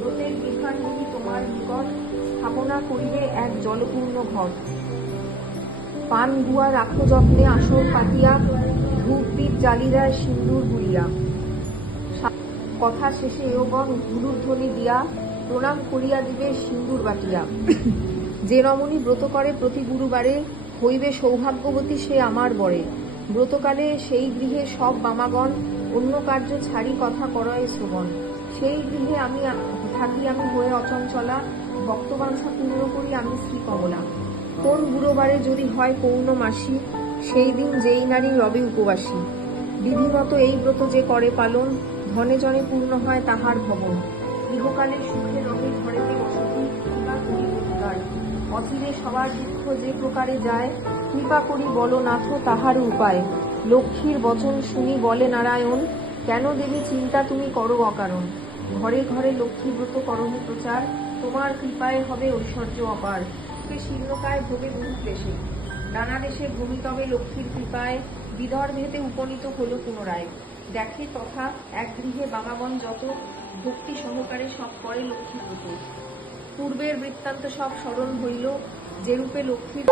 ব্রতের বিধান নিহি তোমার নিকট, স্থাপনা করিবে এক জলপূর্ণ ঘট। পান গুয়া রাখো যত্নে আসর পাতিয়া, ধূপ দীপ জ্বালি দেয় সিন্দুর গুলিয়া। কথা শেষে এগণ হুলুর ধ্বনি দিয়া, প্রণাম করিয়া দিবে সিন্দুর বাটিয়া। যে রমণী ব্রত করে প্রতি গুরুবারে, হইবে সৌভাগ্যবতী সে আমার বরে। ব্রতকালে সেই গৃহে সব বামাগণ, অন্য কার্য ছাড়ি কথা করয় শ্রবণ। সেই গৃহে আমি থাকি আমি হয়ে অচঞ্চলা, ভক্তবাঞ্ছা পূর্ণ করি আমি শ্রী কমলা। কোন গুরুবারে যদি হয় পৌর্ণমাসী, সেই দিন যেই নারী রবে উপবাসী। বিধিমত এই ব্রত যে করে পালন, ধনে জনে পূর্ণ হয় তাহার ভবন। ইহকালে সুখে রবে ঘরেতে বসতি, কৃপা করি অধিকার। অধীরে সবার দুঃখ যে প্রকারে যায়, কৃপা করি বলো নাথ তাহার উপায়। লক্ষ্মীর বচন শুনি বলে নারায়ণ, কেন দেবী চিন্তা তুমি করো অকারণ। ঘরে ঘরে লক্ষ্মী ব্রত করহি প্রচার, তোমার কৃপায় হবে ঐশ্বর্য অপার। শীর্ণকায় ভোগে বহু ক্লেশে, নানা দেশে ভূমিতবে লক্ষ্মীর কৃপায়। বিদর্ভেতে উপনীত হল পুনরায়, দেখে তথা এক গৃহে বামাগণ যত, ভক্তি সহকারে সব করে লক্ষ্মী ব্রত। পূর্বের বৃত্তান্ত সব স্মরণ হইল, যেরূপে লক্ষ্মীর